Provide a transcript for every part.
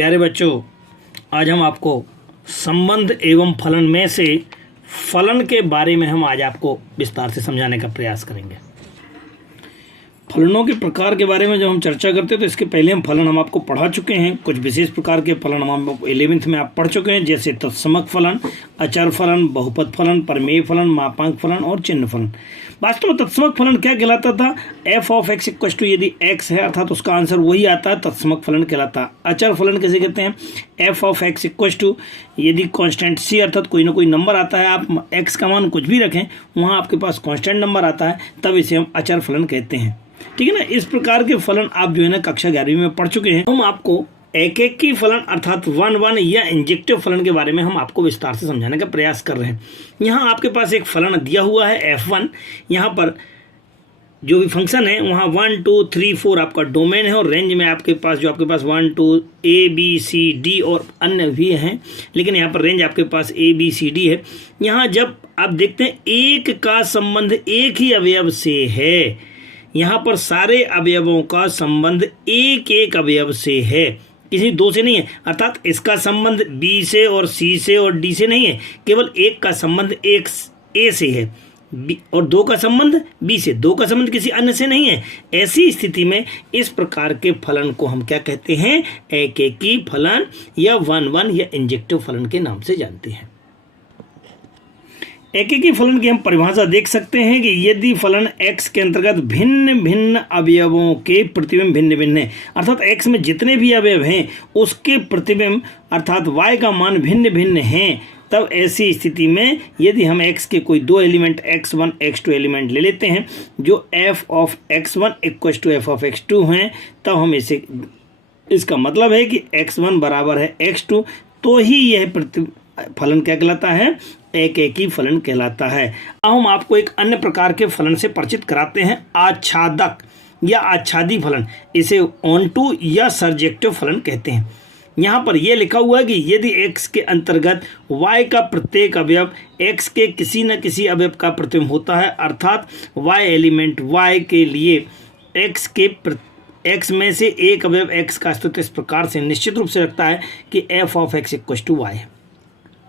प्यारे बच्चों, आज हम आपको संबंध एवं फलन में से फलन के बारे में हम आज आपको विस्तार से समझाने का प्रयास करेंगे। फलनों के प्रकार के बारे में जब हम चर्चा करते हैं तो इसके पहले हम आपको पढ़ा चुके हैं। कुछ विशेष प्रकार के फलन हम 11th में आप पढ़ चुके हैं, जैसे तत्समक फलन, अचर फलन, बहुपद फलन, प्रमेय फलन, मापांक फलन और चिन्ह फलन। वास्तव में तत्समक फलन क्या कहलाता था? f of x equal to यदि x है अर्थात उसका आंसर वही आता है, तत्समक फलन कहलाता है। अचर फलन कैसे कहते हैं? f of x equal to यदि कांस्टेंट c अर्थात कोई ना कोई नंबर आता है, आप x का मान कुछ भी रखें, वहाँ आपके पास कांस्टेंट नंबर आता है, तब इसे हम अचर फलन कहते हैं। ठीक है ना। इस प्रकार के फलन आप जो है ना कक्षा 11वीं में पढ़ चुके हैं। हम आपको एक की फलन अर्थात 1 या इंजेक्टिव फलन के बारे में हम आपको विस्तार से समझाने का प्रयास कर रहे हैं। यहाँ आपके पास एक फलन दिया हुआ है f1। यहाँ पर जो भी फंक्शन है वहाँ 1 2 3 4 आपका डोमेन है और रेंज में आपके पास 1 2 a b c d और अन्य भी हैं, लेकिन यहाँ पर रेंज आपके पास a b c d है। यहाँ जब आप देखते हैं एक का संबंध एक ही अवयव से है, यहाँ पर सारे अवयवों का संबंध एक अवयव से है, किसी दो से नहीं है। अर्थात इसका संबंध B से और C से और D से नहीं है, केवल एक का संबंध एक A से है और दो का संबंध B से, दो का संबंध किसी अन्य से नहीं है। ऐसी स्थिति में इस प्रकार के फलन को हम क्या कहते हैं? एकेकी फलन या 1 या इंजेक्टिव फलन के नाम से जानते हैं। एकेकी फलन की हम परिभाषा देख सकते हैं कि यदि फलन x के अंतर्गत भिन्न भिन्न अवयवों के प्रतिबिंब भिन्न भिन्न है, अर्थात x में जितने भी अवयव हैं उसके प्रतिबिंब अर्थात y का मान भिन्न भिन्न हैं, तब ऐसी स्थिति में यदि हम x के कोई दो एलिमेंट x1 x2 एलिमेंट ले लेते हैं जो f of x1 equal to f of x2 हैं, तब हम इसे इसका मतलब है कि x1 बराबर है x2, तो ही यह फलन क्या कहलाता है? एकेकी फलन कहलाता है। अब हम आपको एक अन्य प्रकार के फलन से परिचित कराते हैं, आच्छादक या आच्छादी फलन। इसे ऑनटू या सर्जेक्टिव फलन कहते हैं। यहाँ पर यह लिखा हुआ है कि यदि x के अंतर्गत y का प्रत्येक अवयव x के किसी न किसी अवयव का प्रतिबिंब होता है, अर्थात y एलिमेंट y के लिए x में से एक अवयव x का अस्तित्व इस प्रकार से निश्चित रूप से रखता है कि f of x equal to y है।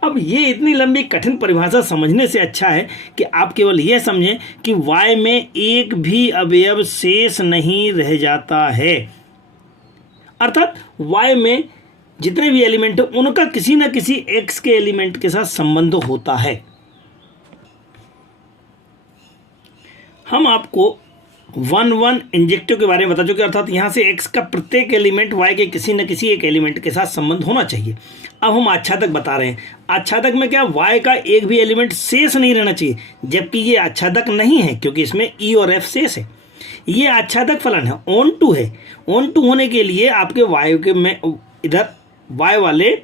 अब ये इतनी लंबी कठिन परिभाषा समझने से अच्छा है कि आप केवल यह समझें कि y में एक भी अवयव शेष नहीं रह जाता है, अर्थात y में जितने भी एलिमेंट हैं उनका किसी न किसी x के एलिमेंट के साथ संबंध होता है। हम आपको 1 इंजेक्टिव के बारे में बता चुके, अर्थात यहाँ से x का प्रत्येक एलिमेंट y के किसी न किसी एक एलिमेंट के साथ संबंध होना चाहिए। अब हम आच्छादक बता रहे हैं। आच्छादक में क्या y का एक भी एलिमेंट शेष नहीं रहना चाहिए, जबकि ये आच्छादक नहीं है क्योंकि इसमें e और f शेष है। ये आच्छादक फलन है, ऑन टू है। ऑन टू होने के लिए आपके y के में इधर y वाले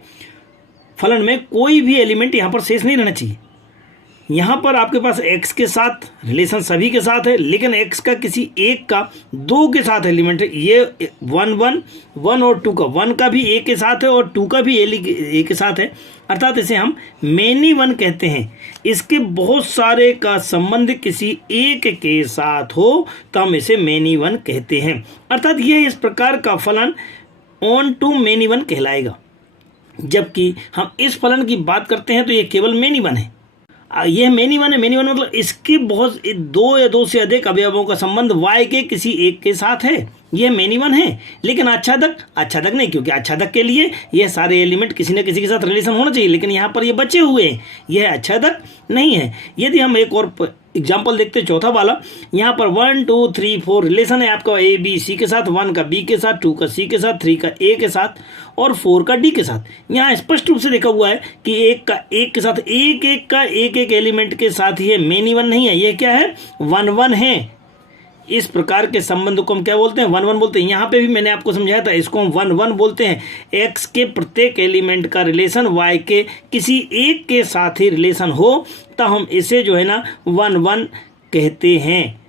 फलन में कोई भी एलिमेंट यहाँ पर शेष नहीं रहना चाहिए। यहाँ पर आपके पास x के साथ रिलेशन सभी के साथ है, लेकिन x का किसी एक का दो के साथ एलिमेंट है। ये 1 और 2 का 1 का भी a के साथ है और 2 का भी a के साथ है, अर्थात इसे हम मेनी वन कहते हैं। इसके बहुत सारे का संबंध किसी एक के साथ हो तो हम इसे मेनी वन कहते हैं, अर्थात यह इस प्रकार का फलन ऑन टू मेनी वन कहलाएगा। जबकि हम इस फलन की बात करते हैं तो यह केवल मेनी वन है। यह मेनी वन है। मेनी वन मतलब इसके बहुत दो या दो से अधिक अवयवों का संबंध y के किसी एक के साथ है, यह मेनी वन है। लेकिन आच्छादक नहीं, क्योंकि आच्छादक के लिए यह सारे एलिमेंट किसी न किसी के साथ रिलेशन होना चाहिए, लेकिन यहाँ पर ये बचे हुए हैं, यह आच्छादक नहीं है। यदि हम एक और एग्जाम्पल देखते हैं, चौथा वाला, यहाँ पर 1 2 3 4 रिलेशन है आपका a b c के साथ, 1 का b के साथ, 2 का c के साथ, 3 का a के साथ और 4 का d के साथ। यहाँ स्पष्ट रूप से देखा हुआ है कि एक का एक के साथ एक एलिमेंट के साथ ये मेनी वन नहीं है, ये क्या है? 1 है। इस प्रकार के संबंध को हम क्या बोलते हैं? 1 बोलते हैं। यहाँ पे भी मैंने आपको समझाया था, इसको हम 1 बोलते हैं। x के प्रत्येक एलिमेंट का रिलेशन y के किसी एक के साथ ही रिलेशन हो तो हम इसे जो है ना 1 कहते हैं।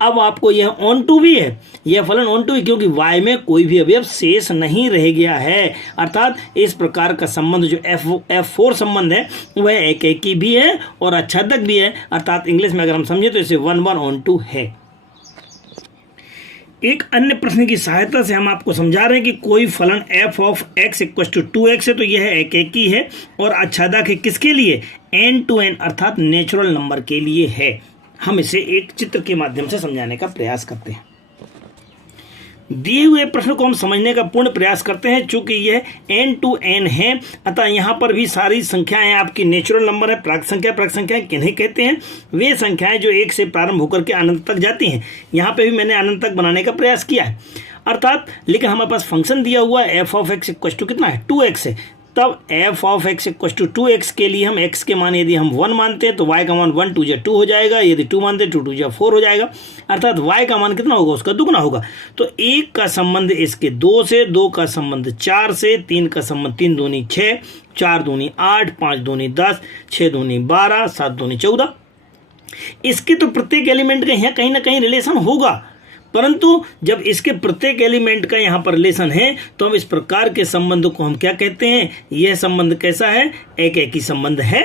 अब आपको यह ऑन टू भी है, यह फलन ऑन टू है क्योंकि y में कोई भी अवयव शेष नहीं रह गया है, अर्थात इस प्रकार का संबंध जो F4 संबंध है वह एकेकी भी है और आच्छादक भी है, अर्थात इंग्लिश में अगर हम समझे तो इसे 1 ऑन टू है। एक अन्य प्रश्न की सहायता से हम आपको समझा रहे हैं कि कोई फलन f of x equal to 2x है तो यह एकेकी है और आच्छादक है किसके लिए, n टू n अर्थात नेचुरल नंबर के लिए है। हम इसे एक चित्र के माध्यम से समझाने का प्रयास करते हैं। दिए हुए प्रश्न को हम समझने का पूर्ण प्रयास करते हैं। चूंकि यह n टू n है अतः यहाँ पर भी सारी संख्याएं आपकी नेचुरल नंबर है। प्राक संख्याएं किन्हें कहते हैं, वे संख्याएं जो 1 से प्रारंभ होकर के अनंत तक जाती हैं। यहाँ पे भी मैंने अनंत तक बनाने का प्रयास किया है अर्थात, लेकिन हमारे पास फंक्शन दिया हुआ है f of x equal to कितना है 2x है। तब f of x equal to 2x के लिए हम x के मान यदि हम 1 मानते हैं तो y का मान 1 2 2 हो जाएगा, यदि 2 मानते हैं 2 2 4 हो जाएगा अर्थात y का मान कितना होगा, उसका दुगना होगा। तो 1 का संबंध इसके 2 से, 2 का संबंध 4 से, 3 का संबंध 3 दूनी 6, 4 दूनी 8, 5 दूनी 10, 6 दूनी 12, 7 दूनी 14। इसके तो प्रत्येक एलिमेंट का यहाँ कहीं ना कहीं रिलेशन होगा, परंतु जब इसके प्रत्येक एलिमेंट का यहाँ पर रिलेशन है तो हम इस प्रकार के संबंध को हम क्या कहते हैं, यह संबंध कैसा है, एकेकी संबंध है।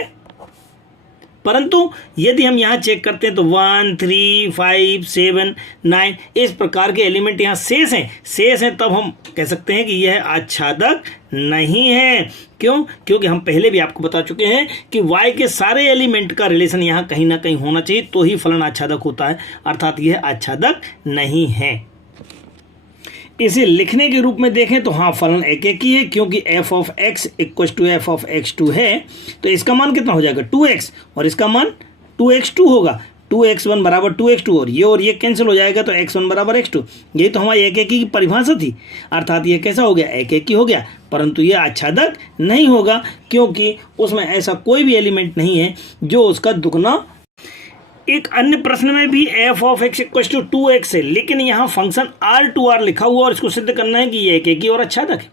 परंतु यदि हम यहाँ चेक करते हैं तो 1 3 5 7 9 इस प्रकार के एलिमेंट यहाँ शेष हैं, तब हम कह सकते हैं कि यह आच्छादक नहीं है। क्यों? क्योंकि हम पहले भी आपको बता चुके हैं कि y के सारे एलिमेंट का रिलेशन यहाँ कहीं ना कहीं होना चाहिए तो ही फलन आच्छादक होता है, अर्थात यह आच्छादक नहीं है। इसे लिखने के रूप में देखें तो हाँ फलन एकेकी है, क्योंकि f of x equal to f of x2 है तो इसका मान कितना हो जाएगा 2x और इसका मान 2x2 होगा। 2x1 बराबर 2x2 और ये कैंसिल हो जाएगा तो x1 बराबर x2। यही तो हमारी एकेकी की परिभाषा थी, अर्थात ये कैसा हो गया, एकेकी हो गया। परंतु ये आच्छादक नहीं होगा क्योंकि उसमें ऐसा कोई भी एलिमेंट नहीं है जो उसका दुगना। एक अन्य प्रश्न में भी f of x equal to 2x है, लेकिन यहाँ फंक्शन r2r लिखा हुआ और इसको सिद्ध करना है कि ये एकेकी और आच्छादक है।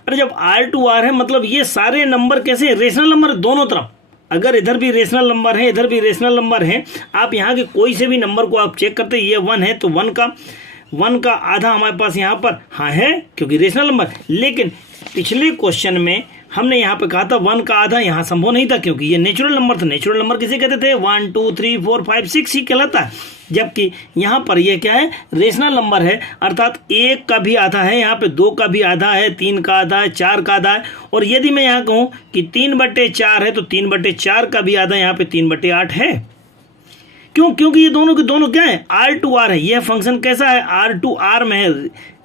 और जब r2r है मतलब ये सारे नंबर कैसे, रेशनल नंबर दोनों तरफ, अगर इधर भी रेशनल नंबर है इधर भी रेशनल नंबर है, आप यहाँ के कोई से भी नंबर को आप चेक करते हैं ये 1 है तो 1 का आधा हमारे पास यहाँ पर हाँ है क्योंकि रेशनल नंबर। लेकिन पिछले क्वेश्चन में हमने यहाँ पे कहा था 1 का आधा, यहाँ संभव नहीं था क्योंकि ये नेचुरल नंबर था। नेचुरल नंबर किसे कहते थे, 1 2 3 4 5 6 ही कहलाता है, जबकि यहाँ पर ये क्या है, रेशनल नंबर है अर्थात 1 का भी आधा है, यहाँ पे 2 का भी आधा है, 3 का आधा है, 4 का आधा है। और यदि मैं यहाँ कहूँ कि 3/4 है तो 3/4 का भी आधा यहाँ पे 3/8 है। क्यों? क्योंकि ये दोनों के दोनों क्या है, r2r है। यह फंक्शन कैसा है, r2r में है,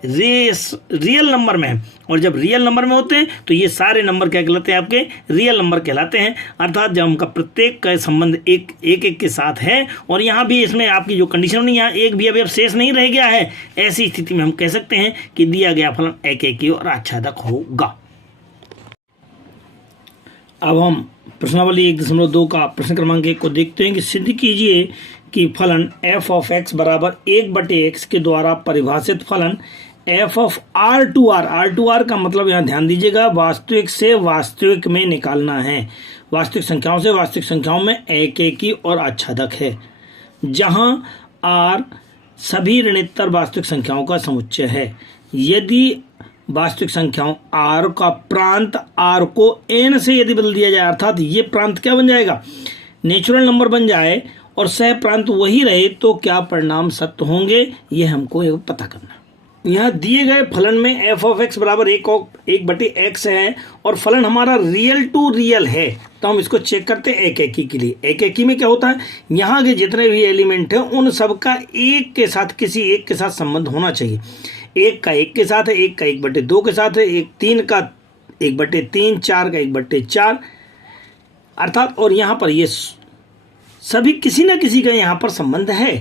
रियल नंबर में है। और जब रियल नंबर में होते हैं तो ये सारे नंबर क्या कहलाते हैं, आपके रियल नंबर कहलाते हैं। अर्थात जब उनका प्रत्येक का संबंध एक के साथ है और यहाँ भी इसमें आपकी जो कंडीशन नहीं, यहाँ एक भी अभी अब शेष नहीं रह गया है, ऐसी स्थिति में हम कह सकते हैं कि दिया गया फलन एकेकी और आच्छादक होगा। अब हम प्रश्नावली 1.2 का प्रश्न क्रमांक 1 को देखते हैं कि सिद्ध कीजिए कि फलन f ऑफ x बराबर 1/x के द्वारा परिभाषित फलन f ऑफ r2r का मतलब यहाँ ध्यान दीजिएगा वास्तविक से वास्तविक में निकालना है। वास्तविक संख्याओं से वास्तविक संख्याओं में एकेकी और आच्छादक है, जहाँ r सभी ऋणोत्तर वास्तविक संख्याओं का समुच्चय है। यदि वास्तविक संख्याओं r का प्रांत r को n से यदि बदल दिया जाए, अर्थात ये प्रांत क्या बन जाएगा, नेचुरल नंबर बन जाए और सह प्रांत वही रहे, तो क्या परिणाम सत्य होंगे, ये हमको पता करना। यहाँ दिए गए फलन में f ऑफ x बराबर 1/x है और फलन हमारा रियल टू रियल है, तो हम इसको चेक करते हैं एकेकी के लिए। एकेकी में क्या होता है, यहाँ के जितने भी एलिमेंट हैं उन सबका एक के साथ किसी एक के साथ संबंध होना चाहिए। 1 का 1 के साथ है, 1 का 1/2 के साथ है, 3 का 1/3, 4 का 1/4 अर्थात, और यहाँ पर ये सभी किसी न किसी का यहाँ पर संबंध है।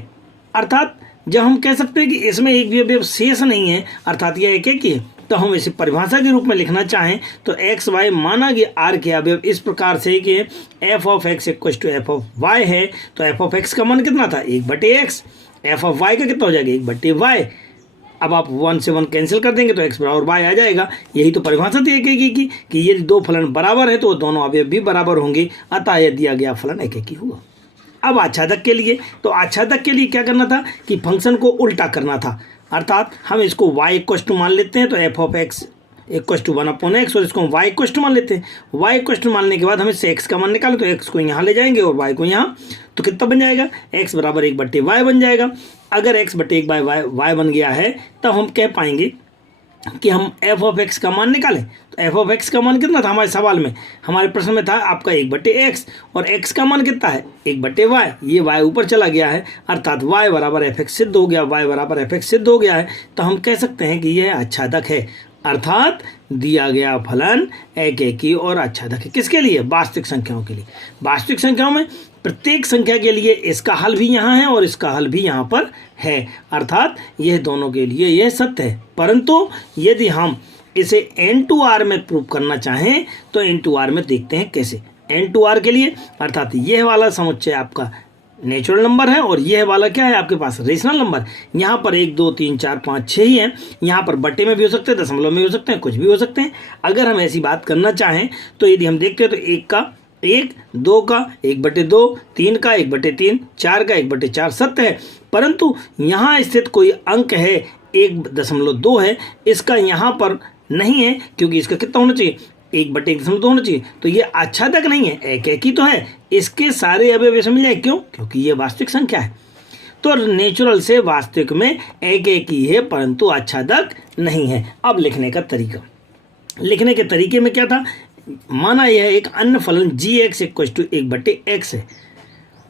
अर्थात जब हम कह सकते हैं कि इसमें एक भी अवयव शेष नहीं है अर्थात यह एकेकी है, तो हम इसे परिभाषा के रूप में लिखना चाहें तो एक्स वाई माना गया r के अवयव इस प्रकार से कि f of x equal to f of y है, तो f ऑफ x का मान कितना था 1/x, f ऑफ y का कितना हो जाएगा 1/y। अब आप 1 से 1 कैंसिल कर देंगे तो x बराबर y आ जाएगा। यही तो परिभाषा थी एकेकी की कि यदि दो फलन बराबर है तो दोनों अवयव भी बराबर होंगे, अतः यह दिया गया फलन एकेकी हुआ। अब आच्छादक के लिए, तो आच्छादक के लिए क्या करना था कि फंक्शन को उल्टा करना था, अर्थात हम इसको y इक्वल टू मान लेते हैं तो f of x equal to 1/x, और इसको हम y इक्वल टू मान लेते हैं। y इक्वल टू मानने के बाद हम इससे x का मान निकालें तो x को यहाँ ले जाएंगे और y को यहाँ, तो कितना बन जाएगा, x बराबर 1/y बन जाएगा। अगर x बटे 1/y बन गया है तब हम कह पाएंगे कि हम f ऑफ x का मान निकालें। तो f ऑफ x का मान कितना था हमारे सवाल में, हमारे प्रश्न में था आपका 1/x, और x का मान कितना है 1/y। ये y ऊपर चला गया है, अर्थात y बराबर fx सिद्ध हो गया, y बराबर fx सिद्ध हो गया है। तो हम कह सकते हैं कि यह आच्छादक है, अर्थात दिया गया फलन एकेकी और आच्छादक है। किसके लिए, वास्तविक संख्याओं के लिए। वास्तविक संख्याओं में प्रत्येक संख्या के लिए इसका हल भी यहाँ है और इसका हल भी यहाँ पर है, अर्थात यह दोनों के लिए यह सत्य है। परंतु यदि हम इसे n2r में प्रूव करना चाहें तो n2r में देखते हैं कैसे। n2r के लिए अर्थात यह वाला समुच्चय आपका नेचुरल नंबर है और यह वाला क्या है आपके पास, रेशनल नंबर। यहाँ पर 1 2 3 4 5 6 ही है, यहाँ पर बटे में भी हो सकते हैं, दशमलव में भी हो सकते हैं, कुछ भी हो सकते हैं। अगर हम ऐसी बात करना चाहें तो यदि हम देखते हैं तो 1 का 1, 2 का 1/2, 3 का 1/3, 4 का 1/4 सत्य है। परंतु यहाँ स्थित कोई अंक है 1.2 है, इसका यहाँ पर नहीं है, क्योंकि इसका कितना होना चाहिए 1/1.2 होना चाहिए। तो ये आच्छादक नहीं है, एकेकी तो है, इसके सारे अवयव ऐसे मिल जाए, क्यों, क्योंकि ये वास्तविक संख्या है। तो नेचुरल से वास्तविक में एकेकी है परंतु आच्छादक नहीं है। अब लिखने का तरीका, लिखने के तरीके में क्या था, माना यह एक अन्य फलन gx इक्वल टू 1/x है,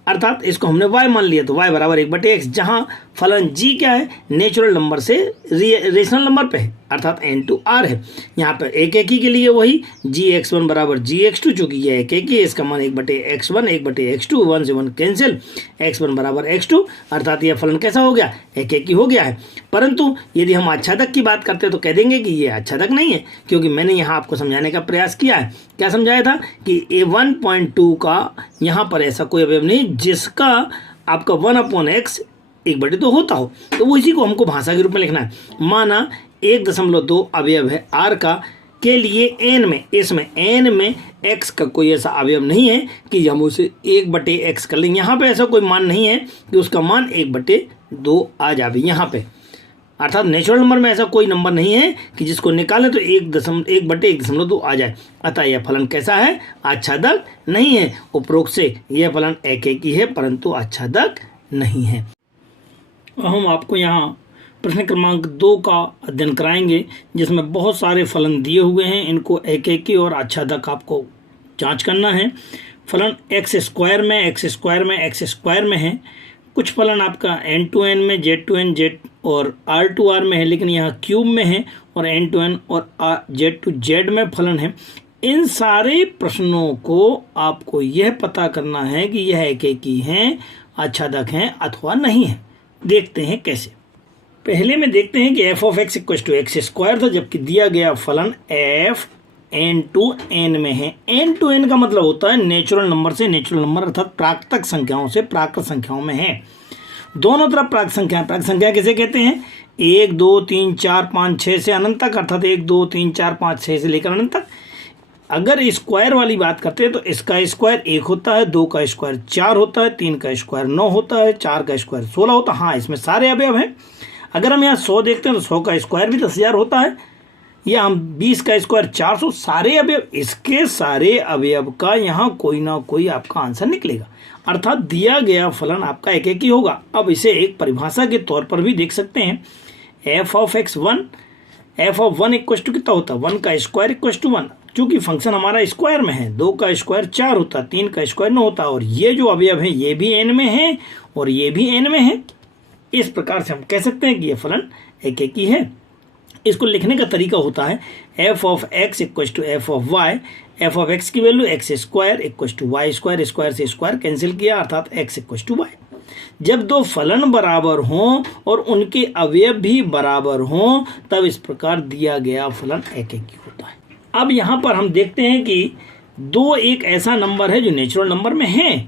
अर्थात इसको हमने y मान लिया, तो y बराबर 1/x, जहाँ फलन g क्या है, नेचुरल नंबर से रेशनल नंबर पे है, अर्थात n2r है। यहाँ पर एकेकी के लिए वही gx1 बराबर gx2, चूँकि यह एकेकी है, इसका मान 1/x1 1/x2, 1 से 1 कैंसिल, x1 बराबर x2, अर्थात यह फलन कैसा हो गया, एकेकी हो गया है। परंतु यदि हम आच्छादक की बात करते हैं तो कह देंगे कि ये आच्छादक नहीं है, क्योंकि मैंने यहाँ आपको समझाने का प्रयास किया है। क्या समझाया था कि a1.2 का यहाँ पर ऐसा कोई अवयव नहीं जिसका आपका 1/x 1/2 होता हो, तो वो इसी को हमको भाषा के रूप में लिखना है। माना 1.2 अवयव है r का, के लिए n में, इसमें n में x का कोई ऐसा अवयव नहीं है कि हम उसे 1/x कर लें। यहाँ पे ऐसा कोई मान नहीं है कि उसका मान 1/2 आ जाए यहाँ पे, अर्थात नेचुरल नंबर में ऐसा कोई नंबर नहीं है कि जिसको निकालें तो 1/1.2 आ जाए। अतः यह फलन कैसा है, आच्छादक नहीं है। उपरोक्त से यह फलन एकेकी है परंतु आच्छादक नहीं है। हम आपको यहाँ प्रश्न क्रमांक 2 का अध्ययन कराएंगे, जिसमें बहुत सारे फलन दिए हुए हैं, इनको एकेकी और आच्छादक आपको जांच करना है। फलन x² में है, कुछ फलन आपका n2n में, z2n z और r2r में है, लेकिन यहाँ क्यूब में है, और n2n और z2z में फलन है। इन सारे प्रश्नों को आपको यह पता करना है कि यह एकेकी हैं, आच्छादक हैं अथवा नहीं है। देखते हैं कैसे। पहले में देखते हैं कि f of x equal to x² था, जबकि दिया गया फलन f n2n में है। n2n का मतलब होता है नेचुरल नंबर से नेचुरल नंबर, अर्थात प्राकृतिक संख्याओं से प्राकृत संख्याओं में है। दोनों तरफ प्राकृत संख्या किसे कहते हैं, 1 2 3 4 5 6 से अनंत तक, अर्थात 1 2 3 4 5 6 से लेकर अनंत तक। अगर स्क्वायर वाली बात करते हैं तो इसका स्क्वायर 1 होता है, 2 का स्क्वायर 4 होता है, 3 का स्क्वायर 9 होता है, 4 का स्क्वायर 16 होता है। हाँ, इसमें सारे अवयव हैं। अगर हम यहाँ 100 देखते हैं तो 100 का स्क्वायर भी 10,000 होता है, या हम 20 का स्क्वायर 400, सारे अवयव, इसके सारे अवयव का यहाँ कोई ना कोई आपका आंसर निकलेगा, अर्थात दिया गया फलन आपका एकेकी होगा। अब इसे एक परिभाषा के तौर पर भी देख सकते हैं। f ऑफ 1 इक्वल टू कितना होता है, 1 का स्क्वायर इक्वल टू 1, चूंकि फंक्शन हमारा स्क्वायर में है। 2 का स्क्वायर 4 होता है, 3 का स्क्वायर 9 होता है, और ये जो अवयव है ये भी n में है और ये भी n में है। इस प्रकार से हम कह सकते हैं कि ये फलन एकेकी है। इसको लिखने का तरीका होता है f of x equal to f of y। f of x की value x² equal to y square, square से स्क्वायर कैंसिल किया, अर्थात x इक्वल टू y। जब दो फलन बराबर हों और उनके अवयव भी बराबर हों तब इस प्रकार दिया गया फलन एकेकी होता है। अब यहाँ पर हम देखते हैं कि 2 एक ऐसा नंबर है जो नेचुरल नंबर में है,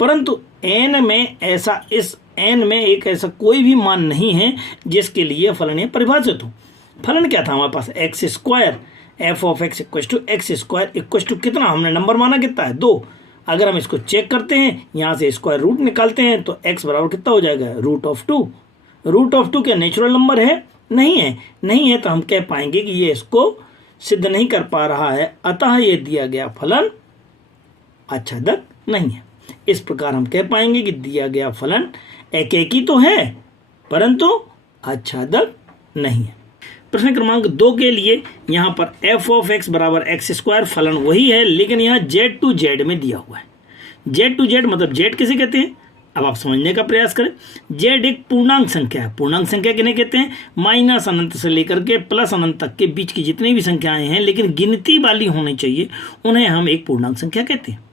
परंतु n में ऐसा, इस n में एक ऐसा कोई भी मान नहीं है जिसके लिए फलन ये परिभाषित हो। फलन क्या था हमारे पास, x², f of x equal to x² equal to कितना, हमने नंबर माना कितना है, 2। अगर हम इसको चेक करते हैं, यहाँ से स्क्वायर रूट निकालते हैं तो x बराबर कितना हो जाएगा, √2। √2 क्या नेचुरल नंबर है, नहीं है, नहीं है, तो हम कह पाएंगे कि ये इसको सिद्ध नहीं कर पा रहा है, अतः ये दिया गया फलन आच्छादक नहीं है। इस प्रकार हम कह पाएंगे कि दिया गया फलन एकेकी तो है परंतु आच्छादक नहीं है। प्रश्न क्रमांक 2 के लिए यहाँ पर f ऑफ x बराबर एक्स स्क्वायर फलन वही है, लेकिन यहाँ z टू z में दिया हुआ है। z टू z मतलब z किसे कहते हैं, अब आप समझने का प्रयास करें। z एक पूर्णांक संख्या है। पूर्णांक संख्या किन्हें कहते हैं, माइनस अनंत से लेकर के प्लस अनंत तक के बीच की जितनी भी संख्याएं हैं लेकिन गिनती वाली होनी चाहिए, उन्हें हम एक पूर्णांक संख्या कहते हैं।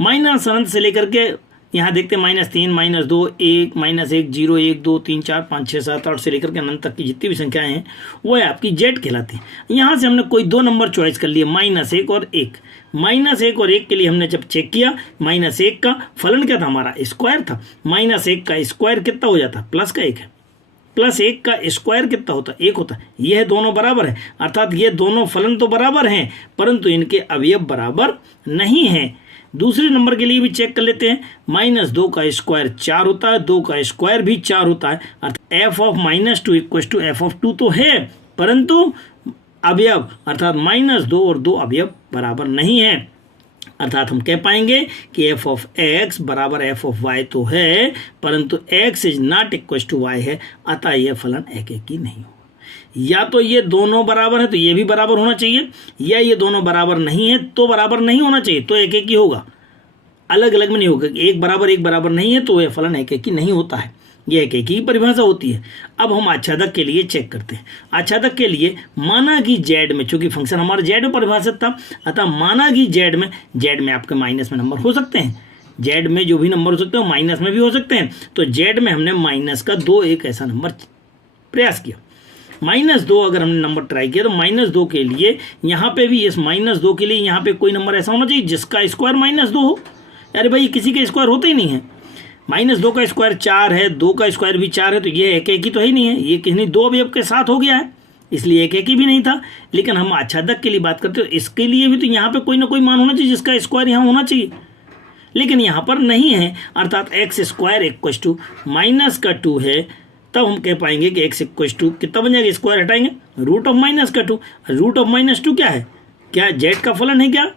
माइनस अनंत से लेकर के यहाँ देखते हैं -3, -2, 1, -1, 0, 1, 2, 3, 4, 5, 6, 7, 8 से लेकर के अनंत तक की जितनी भी संख्याएं हैं वो है आपकी जेड कहलाती है। यहाँ से हमने कोई 2 नंबर चॉइस कर लिए, -1 और 1। -1 और 1 के लिए हमने जब चेक किया, -1 का फलन क्या था, हमारा स्क्वायर था। -1 का स्क्वायर कितना हो जाता, प्लस का 1 है। +1 का स्क्वायर कितना होता, 1 होता है। यह दोनों बराबर है, अर्थात ये दोनों फलन तो बराबर हैं परंतु इनके अवयव बराबर नहीं हैं। दूसरे नंबर के लिए भी चेक कर लेते हैं। -2 का स्क्वायर 4 होता है, 2 का स्क्वायर भी 4 होता है, अर्थात f of -2 equal to f of 2 तो है परंतु अवयव अर्थात -2 और 2 अवयव बराबर नहीं है। अर्थात हम कह पाएंगे कि f ऑफ x बराबर f ऑफ y तो है परंतु x is not equal to y है, अतः यह फलन एकेकी नहीं हो। या तो ये दोनों बराबर है तो ये भी बराबर होना चाहिए, या ये दोनों बराबर नहीं है तो बराबर नहीं होना चाहिए, तो एकेकी होगा। अलग अलग में नहीं होगा। एक बराबर नहीं है तो यह फलन एकेकी नहीं होता है। यह एकेकी की परिभाषा होती है। अब हम आच्छादक के लिए चेक करते हैं। आच्छादक के लिए माना कि जेड में, चूंकि फंक्शन हमारा जेड में परिभाषित था, अतः माना कि जेड में आपके माइनस में नंबर हो सकते हैं। जेड में जो भी नंबर हो सकते हैं माइनस में भी हो सकते हैं। तो जेड में हमने माइनस का 2 एक ऐसा नंबर प्रयास किया। -2 अगर हमने नंबर ट्राई किया तो -2 के लिए यहाँ पे भी इस -2 के लिए यहाँ पे कोई नंबर ऐसा होना चाहिए जिसका स्क्वायर -2 हो। अरे भाई किसी के स्क्वायर होते ही नहीं है। -2 का स्क्वायर 4 है, 2 का स्क्वायर भी 4 है, तो ये एकेकी तो ही नहीं है। ये किसी 2 अवयव के साथ हो गया है, इसलिए एकेकी भी नहीं था। लेकिन हम आच्छादक के लिए बात करते हो, इसके लिए भी तो यहाँ पे कोई ना कोई मान होना चाहिए जिसका स्क्वायर यहाँ होना चाहिए, लेकिन यहाँ पर नहीं है। अर्थात एक्स स्क्वायर इक्वल टू -2 है। तब हम कह पाएंगे कि x इक्वल टू कितना बन जाएगा, स्क्वायर हटाएंगे रूट ऑफ -2। रूट ऑफ -2 क्या है, क्या जेड का फलन है, क्या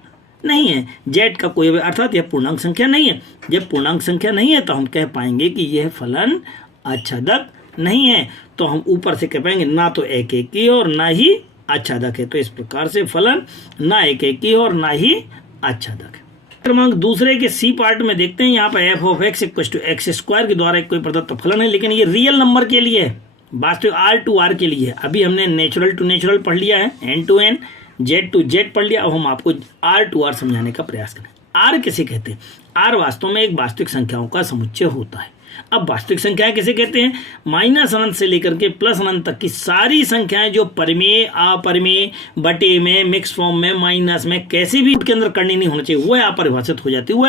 नहीं है। जेड का कोई, अर्थात यह पूर्णांक संख्या नहीं है। जब पूर्णांक संख्या नहीं है तो हम कह पाएंगे कि यह फलन आच्छादक नहीं है। तो हम ऊपर से कह पाएंगे ना तो एकेकी और ना ही आच्छादक है। तो इस प्रकार से फलन ना एकेकी और ना ही आच्छादक है। क्रमांक दूसरे के सी पार्ट में देखते हैं। यहाँ पर f of x equal to x square के द्वारा एक कोई प्रदत्त फलन है, लेकिन ये रियल नंबर के लिए है, वास्तविक r टू r के लिए है। अभी हमने नेचुरल टू नेचुरल पढ़ लिया है, n to n, z to z पढ़ लिया। अब हम आपको r टू r समझाने का प्रयास करें। r किसे कहते हैं, r वास्तव में एक वास्तविक संख्याओं का समुच्चय होता है। अब वास्तविक संख्याएं किसे कहते हैं, माइनस अनंत से लेकर के प्लस अनंत तक की सारी संख्याएं जो परिमेय, अपरिमेय, बटे में, मिक्स फॉर्म में, माइनस में, कैसे भी के अंदर करनी नहीं होना चाहिए, वह अपरिभाषित हो जाती है।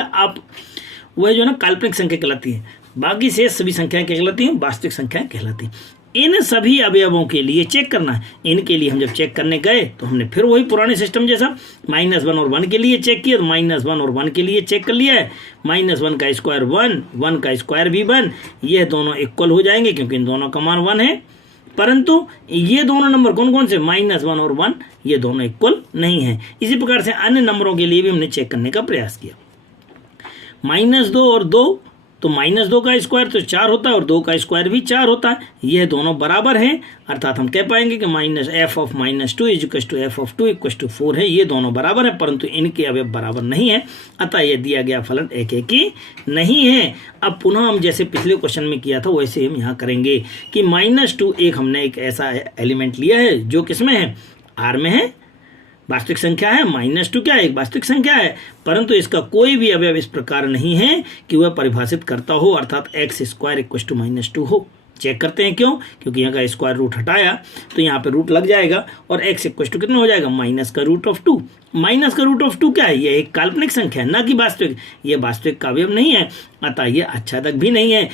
वह जो है ना काल्पनिक संख्या कहलाती है। बाकी से सभी संख्याएं क्या कहलाती हैं, वास्तविक संख्याएं कहलाती हैं। इन सभी अवयवों के लिए चेक करना है। इनके लिए हम जब चेक करने गए तो हमने फिर वही पुराने सिस्टम जैसा -1 और 1 के लिए चेक किया, तो -1 और 1 के लिए चेक कर लिया है। -1 का स्क्वायर 1, 1 का स्क्वायर भी 1, ये दोनों इक्वल हो जाएंगे क्योंकि इन दोनों का मान 1 है। परंतु ये दोनों नंबर कौन कौन से, -1 और 1, ये दोनों इक्वल नहीं है। इसी प्रकार से अन्य नंबरों के लिए भी हमने चेक करने का प्रयास किया। -2 और 2, तो -2 का स्क्वायर तो 4 होता है और 2 का स्क्वायर भी 4 होता है। यह दोनों बराबर हैं, अर्थात हम कह पाएंगे कि -f of -2 is equal to f of 2 equal to 4 है। ये दोनों बराबर हैं परंतु इनके अवयव बराबर नहीं है, अतः यह दिया गया फलन एकेकी नहीं है। अब पुनः हम जैसे पिछले क्वेश्चन में किया था वैसे हम यहाँ करेंगे कि -2 हमने एक ऐसा एलिमेंट लिया है जो किसमें है, R में है, वास्तविक संख्या है। -2 क्या है, एक वास्तविक संख्या है, परंतु इसका कोई भी अवयव इस प्रकार नहीं है कि वह परिभाषित करता हो, अर्थात एक्स स्क्वायर इक्वल टू -2 हो। चेक करते हैं क्यों, क्योंकि यहाँ का स्क्वायर रूट हटाया तो यहाँ पे रूट लग जाएगा और x इक्वल टू कितना हो जाएगा, -√2। -√2 क्या है, ये एक काल्पनिक संख्या है, ना कि वास्तविक। ये वास्तविक का अवयव नहीं है, अतः ये आच्छादक भी नहीं है।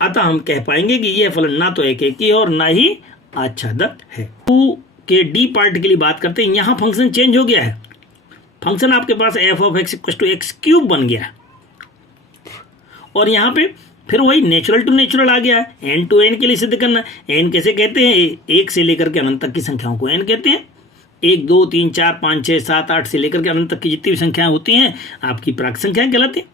अतः हम कह पाएंगे कि यह फलन ना तो एकेकी है और ना ही आच्छादक है। के डी पार्ट के लिए बात करते हैं। यहाँ फंक्शन चेंज हो गया है। फंक्शन आपके पास f of x equal to x³ बन गया है और यहाँ पे फिर वही नेचुरल टू नेचुरल आ गया है। n टू n के लिए सिद्ध करना है। n कैसे कहते हैं, 1 से लेकर के अनंत तक की संख्याओं को n कहते हैं। 1 2 3 4 5 6 7 8 से लेकर के अनंत तक की जितनी भी संख्याएं होती हैं आपकी प्राक संख्याएं कहलाती हैं।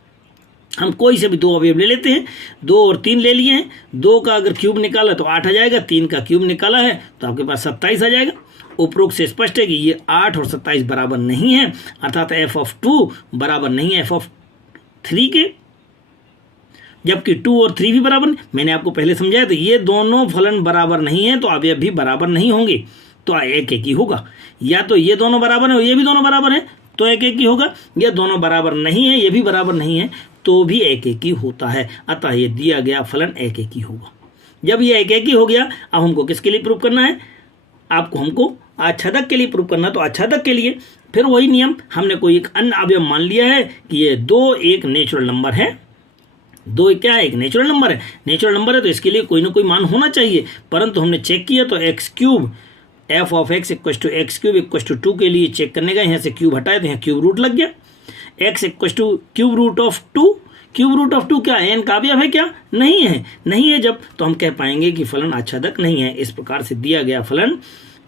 हम कोई से भी 2 अवयव ले लेते हैं, 2 और 3 ले लिए हैं, 2 का अगर क्यूब निकाला तो 8 आ जाएगा, 3 का क्यूब निकाला है तो आपके पास 27 आ जाएगा। उपरोक्त से स्पष्ट है कि ये 8 और 27 बराबर नहीं है, अर्थात f(2) बराबर नहीं है f(3) के, जबकि 2 और 3 भी बराबर नहीं। मैंने आपको पहले समझाया था ये दोनों फलन बराबर नहीं है तो अवयव भी बराबर नहीं होंगे, तो एक ही होगा। या तो ये दोनों बराबर है और ये भी दोनों बराबर है तो एक ही होगा, ये दोनों बराबर नहीं है ये भी बराबर नहीं है तो भी एक ही होता है। अतः ये दिया गया फलन एक ही होगा। जब ये एक ही हो गया, अब हमको किसके लिए प्रूव करना है? हमको आच्छादक के लिए प्रूव करना। तो आच्छादक के लिए फिर वही नियम, हमने कोई एक अन्य अवयव मान लिया है कि ये 2 एक नेचुरल नंबर है। 2 क्या है? एक नेचुरल नंबर है। नेचुरल नंबर है तो इसके लिए कोई ना कोई मान होना चाहिए, परंतु हमने चेक किया तो x³ f(x) = x³ = 2 के लिए चेक करने का, यहाँ से क्यूब हटाए तो यहाँ क्यूब रूट लग गया। x = cube root of 2, cube root of 2 क्या है? n का अवयव है क्या? नहीं है। नहीं है जब, तो हम कह पाएंगे कि फलन आच्छादक नहीं है। इस प्रकार से दिया गया फलन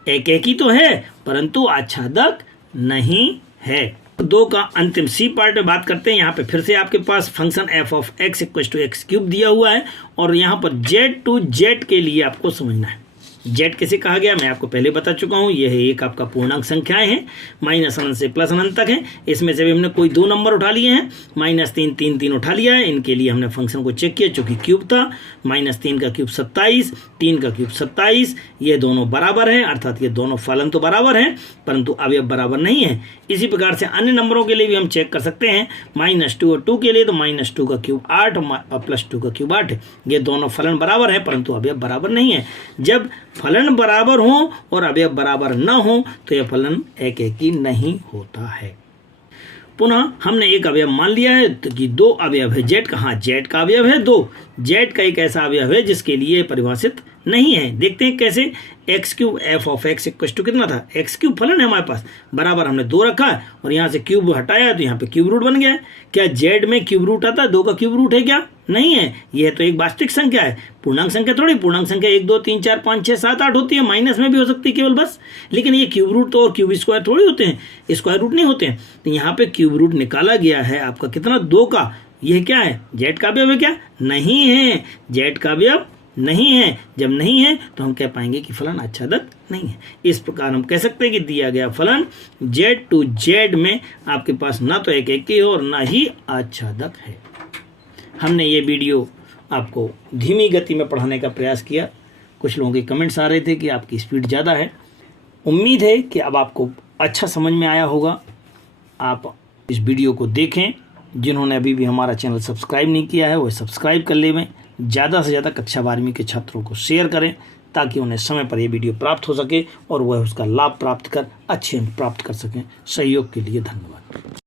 एक ही तो है परंतु आच्छादक नहीं है। 2 का अंतिम सी पार्ट में बात करते हैं। यहाँ पे फिर से आपके पास फंक्शन f(x) = x³ दिया हुआ है और यहाँ पर z to z के लिए आपको समझना है। z कैसे कहा गया मैं आपको पहले बता चुका हूँ। यह एक आपका पूर्णांक संख्याएं हैं, माइनस अनंत से प्लस अनंत तक है। इसमें से भी हमने कोई 2 नंबर उठा लिए हैं, -3 3 3 उठा लिया है। इनके लिए हमने फंक्शन को चेक किया चूंकि क्यूब था, -3 का क्यूब 27, 3 का क्यूब 27, ये दोनों बराबर हैं, अर्थात ये दोनों फलन तो बराबर हैं परंतु अवयव बराबर नहीं है। इसी प्रकार से अन्य नंबरों के लिए भी हम चेक कर सकते हैं। -2 और 2 के लिए तो -2 का क्यूब 8 और +2 का क्यूब 8, ये दोनों फलन बराबर है परंतु अवयव बराबर नहीं है। जब फलन बराबर हो और अवयव बराबर न हो तो यह फलन एक ही नहीं होता है। पुनः हमने एक अवयव मान लिया है तो कि 2 अवयव है z का। हाँ, z का अवयव है 2, z का एक ऐसा अवयव है जिसके लिए परिभाषित नहीं है। देखते हैं कैसे। x³ f(x) = कितना था? x³ फलन है हमारे पास, बराबर हमने 2 रखा है और यहाँ से क्यूब हटाया तो यहाँ पे क्यूब रूट बन गया है। क्या z में क्यूब रूट आता है? 2 का क्यूब रूट है क्या? नहीं है। यह तो एक वास्तविक संख्या है, पूर्णांक संख्या थोड़ी। पूर्णांक संख्या 1 2 3 4 5 6 7 8 होती है, माइनस में भी हो सकती है केवल बस। लेकिन ये क्यूब रूट तो और क्यूब स्क्वायर थोड़ी होते हैं, स्क्वायर रूट नहीं होते हैं। तो यहाँ पे क्यूब रूट निकाला गया है आपका कितना? 2 का। यह क्या है? z का अवयव है क्या? नहीं है, z का अवयव नहीं है। जब नहीं है तो हम कह पाएंगे कि फलन आच्छादक नहीं है। इस प्रकार हम कह सकते हैं कि दिया गया फलन z to z में आपके पास ना तो एक ही हो और ना ही आच्छादक है। हमने ये वीडियो आपको धीमी गति में पढ़ाने का प्रयास किया। कुछ लोगों के कमेंट्स आ रहे थे कि आपकी स्पीड ज़्यादा है। उम्मीद है कि अब आपको अच्छा समझ में आया होगा। आप इस वीडियो को देखें। जिन्होंने अभी भी हमारा चैनल सब्सक्राइब नहीं किया है वो सब्सक्राइब कर लें। ज़्यादा से ज़्यादा कक्षा 12वीं के छात्रों को शेयर करें ताकि उन्हें समय पर ये वीडियो प्राप्त हो सके और वह उसका लाभ प्राप्त कर अच्छे अंक प्राप्त कर सकें। सहयोग के लिए धन्यवाद।